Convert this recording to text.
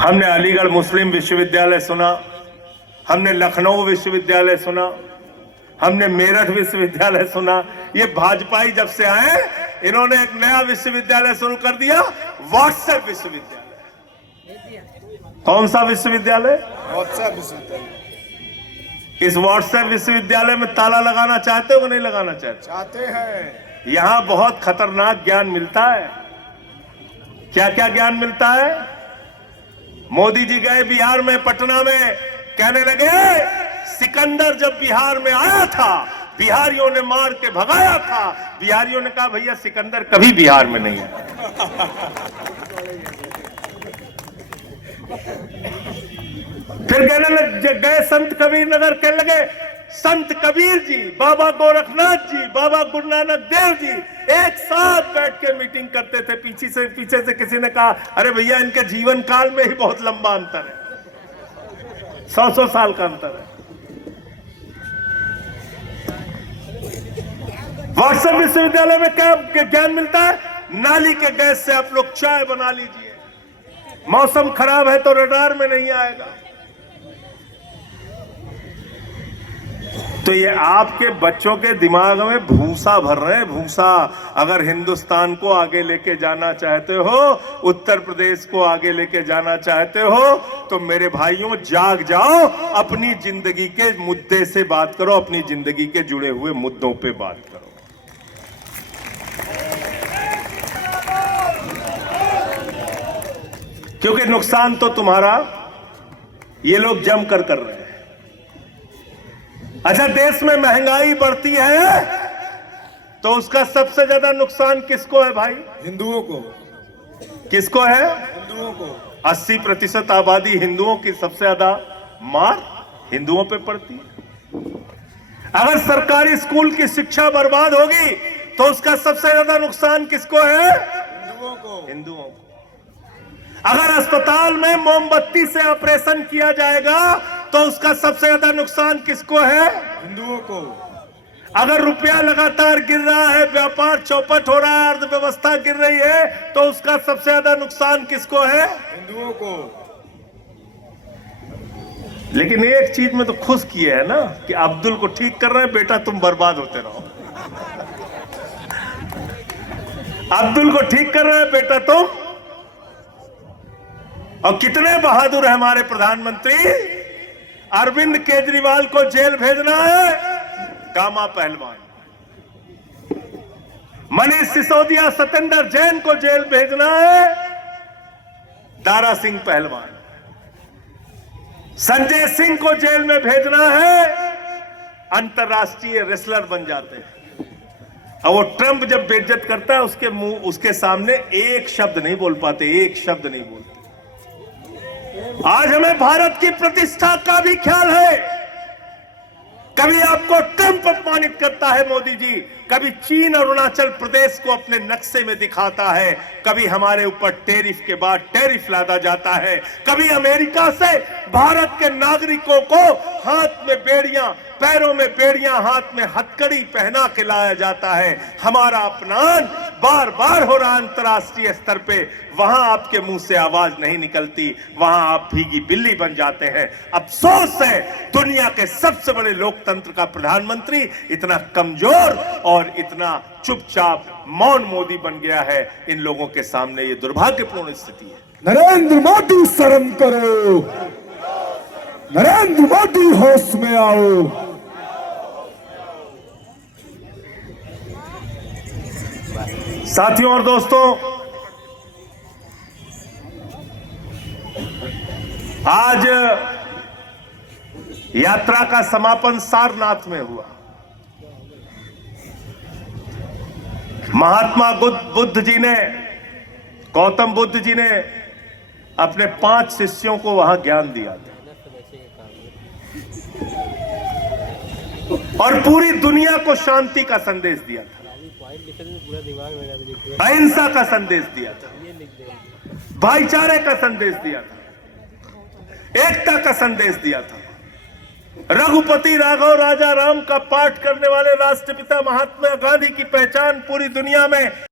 हमने अलीगढ़ मुस्लिम विश्वविद्यालय सुना, हमने लखनऊ विश्वविद्यालय सुना, हमने मेरठ विश्वविद्यालय सुना। ये भाजपाई जब से आए इन्होंने एक नया विश्वविद्यालय शुरू कर दिया, व्हाट्सएप विश्वविद्यालय। कौन सा विश्वविद्यालय? व्हाट्सएप विश्वविद्यालय। इस व्हाट्सएप विश्वविद्यालय में ताला लगाना चाहते हो कि नहीं लगाना चाहते? चाहते हैं। यहां बहुत खतरनाक ज्ञान मिलता है। क्या क्या ज्ञान मिलता है? मोदी जी गए बिहार में, पटना में, कहने लगे सिकंदर जब बिहार में आया था बिहारियों ने मार के भगाया था। बिहारियों ने कहा भैया सिकंदर कभी बिहार में नहीं है। फिर कहने लगे, गए संत कबीर नगर, कहने लगे संत कबीर जी, बाबा गोरखनाथ जी, बाबा गुरु नानक देव जी एक साथ बैठ के मीटिंग करते थे। पीछे से किसी ने कहा अरे भैया इनके जीवन काल में ही बहुत लंबा अंतर है, 100 साल का अंतर है। व्हाट्सएप विश्वविद्यालय में क्या ज्ञान मिलता है? नाली के गैस से आप लोग चाय बना लीजिए, मौसम खराब है तो रडार में नहीं आएगा। तो ये आपके बच्चों के दिमाग में भूसा भर रहे हैं, भूसा। अगर हिंदुस्तान को आगे लेके जाना चाहते हो, उत्तर प्रदेश को आगे लेके जाना चाहते हो, तो मेरे भाइयों जाग जाओ, अपनी जिंदगी के मुद्दे से बात करो, अपनी जिंदगी के जुड़े हुए मुद्दों पे बात करो। क्योंकि नुकसान तो तुम्हारा ये लोग जम कर रहे हैं। अच्छा, देश में महंगाई बढ़ती है तो उसका सबसे ज्यादा नुकसान किसको है भाई? हिंदुओं को। किसको है? हिंदुओं को। 80% आबादी हिंदुओं की, सबसे ज्यादा मार हिंदुओं पे पड़ती है। अगर सरकारी स्कूल की शिक्षा बर्बाद होगी तो उसका सबसे ज्यादा नुकसान किसको है? हिंदुओं को। हिंदुओं को। अगर अस्पताल में मोमबत्ती से ऑपरेशन किया जाएगा तो उसका सबसे ज्यादा नुकसान किसको है? हिंदुओं को। अगर रुपया लगातार गिर रहा है, व्यापार चौपट हो रहा है, अर्थव्यवस्था गिर रही है, तो उसका सबसे ज्यादा नुकसान किसको है? हिंदुओं को। लेकिन एक चीज में तो खुश किए है ना कि अब्दुल को ठीक कर रहे हैं, बेटा तुम बर्बाद होते रहो। अब्दुल को ठीक कर रहे हैं, बेटा तुम। और कितने बहादुर है हमारे प्रधानमंत्री। अरविंद केजरीवाल को जेल भेजना है, गामा पहलवान। मनीष सिसोदिया, सत्येंद्र जैन को जेल भेजना है, दारा सिंह पहलवान। संजय सिंह को जेल में भेजना है, अंतरराष्ट्रीय रेसलर बन जाते हैं। और वो ट्रंप जब बेइज्जत करता है उसके मुंह, उसके सामने एक शब्द नहीं बोल पाते, एक शब्द नहीं बोलते। आज हमें भारत की प्रतिष्ठा का भी ख्याल है। कभी आपको ट्रंप अपमानित करता है मोदी जी, कभी चीन और अरुणाचल प्रदेश को अपने नक्शे में दिखाता है, कभी हमारे ऊपर टैरिफ के बाद टैरिफ लादा जाता है, कभी अमेरिका से भारत के नागरिकों को हाथ में बेड़ियां, पैरों में बेड़ियां, हाथ में हथकड़ी पहना के लाया जाता है। हमारा अपमान बार बार हो रहा अंतरराष्ट्रीय स्तर पे, वहां आपके मुंह से आवाज नहीं निकलती, वहां आप भीगी बिल्ली बन जाते हैं। अफसोस है दुनिया के सबसे बड़े लोकतंत्र का प्रधानमंत्री इतना कमजोर और इतना चुपचाप मौन मोदी बन गया है। इन लोगों के सामने ये दुर्भाग्यपूर्ण स्थिति है। नरेंद्र मोदी शर्म करो, नरेंद्र मोदी होश में आओ। साथियों और दोस्तों, आज यात्रा का समापन सारनाथ में हुआ। महात्मा बुद्ध जी ने, गौतम बुद्ध जी ने अपने 5 शिष्यों को वहां ज्ञान दिया था और पूरी दुनिया को शांति का संदेश दिया था, अहिंसा का संदेश दिया था, भाईचारे का संदेश दिया था, एकता का संदेश दिया था। रघुपति राघव राजा राम का पाठ करने वाले राष्ट्रपिता महात्मा गांधी की पहचान पूरी दुनिया में